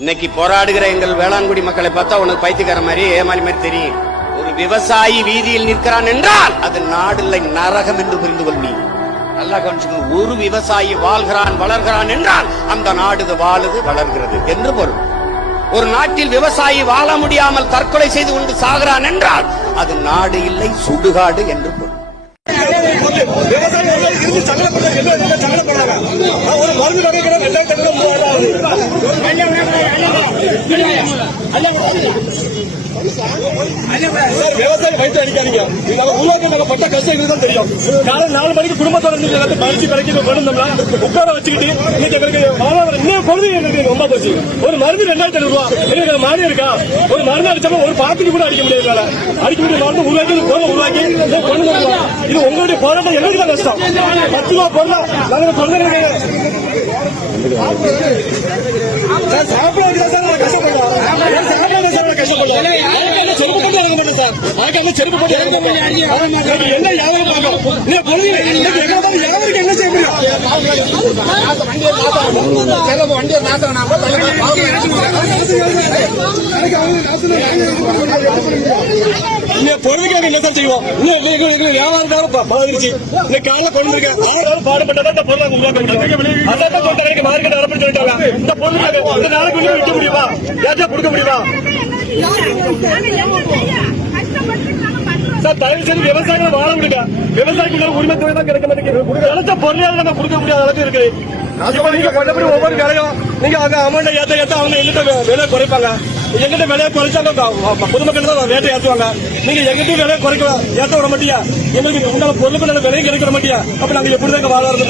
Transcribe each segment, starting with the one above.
இன்னைக்கு போராடுகிற எங்கள் வேளாண்குடி மக்களை பார்த்தா உனக்கு பைத்தியக்கார மாதிரி ஏமாளி மாதிரி தெரியும். ஒரு விவசாயி வீதியில் நிற்கிறான் என்றால் அது நாடில்லை நரகம் என்று புரிந்து கொள்வி. நல்லா கவனிச்சுங்க. ஒரு விவசாயி வாழ்கிறான் வளர்கிறான் என்றால் அந்த நாடு வாழுது வளர்கிறது என்று பொருள். ஒரு நாட்டில் விவசாயி வாழ முடியாமல் தற்கொலை செய்து கொண்டு சாகிறான் என்றால் அது நாடு இல்லை சுடுகாடு என்று பொருள். விவசாயி வயிற்று அடிக்காதீங்க. உருவாக்க நாங்க பட்ட கஷ்டம் தான் தெரியும். காலை 4 மணிக்கு குடும்பத்தோட இருந்து பறிச்சு கடைக்கு கொண்டோம்னா உட்கார வச்சுக்கிட்டு இன்னைக்கு இன்னும் பொழுது எங்களுக்கு ரொம்ப போச்சு. ஒரு மருந்து 2500 ரூபா எங்களுக்கு மாறி இருக்கா? ஒரு மருந்து அடிச்சாலும் ஒரு பாத்துக்கு கூட அடிக்க முடியாது. அடிக்க முடிய மருந்து உருவாக்கி பொருளை உருவாக்கி கொண்டு வருவோம். இது உங்களுடைய போராட்டம் எங்களுக்கு தான் கஷ்டம். 10 ரூபா பொருளா நாங்க கொண்டு சாப்பிட சார் கஷ்டப்படுறோம். செருப்பு போட்டு இறங்க மாட்டேன் சார். அதுக்காக செருப்பு போட்டு இறங்க மாட்டேன். என்ன யாரும் பார்க்கும் நீங்க பொழுது யாருக்கு என்ன செய்ய முடியும்? பொருளுக்காக என்ன சார் செய்வோம்? வியாபாரம் பாதிருச்சு. இன்னைக்கு காலையில் கொண்டு இருக்கேன் பாடுபட்டதான் பொருளாக உருவாக்க அதான் கொண்ட வரைக்கும் மார்க்கெட் அரப்பி சொல்லிட்டாங்க. இந்த பொருளுக்காக இந்த நாளைக்கு விற்க முடியுமா? ஏஜா கொடுக்க முடியுமா? சார் தயவு செய்து விவசாயிகளை வாழ விடுங்க. விவசாயிக்கு உரிமை தொகை தான் கிடைக்க மாட்டேங்குது. நிலத்த பொருளாதார நம்ம கொடுக்க முடியாத அளவுக்கு இருக்கு. நீங்க கொண்டபடி ஒவ்வொரு வேலையும் நீங்க அங்க அமௌண்ட் ஏத்த அவங்க எங்கிட்ட விலையை குறைப்பாங்க. எங்கிட்ட விலையை குறைச்சாங்க பொதுமக்கள் தான் ரேட்டை ஏற்றுவாங்க. நீங்க எங்கிட்ட விலையை குறைக்கலாம் ஏற்ற விட மாட்டியா? எங்களுக்கு உண்டான பொருளுக்கு விலையும் கிடைக்க மாட்டியா? அப்ப நாங்க எப்படி வாழ்வாரத்தை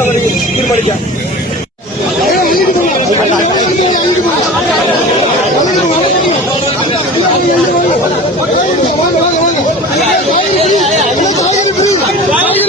தீர்மானிக்க காய்கறி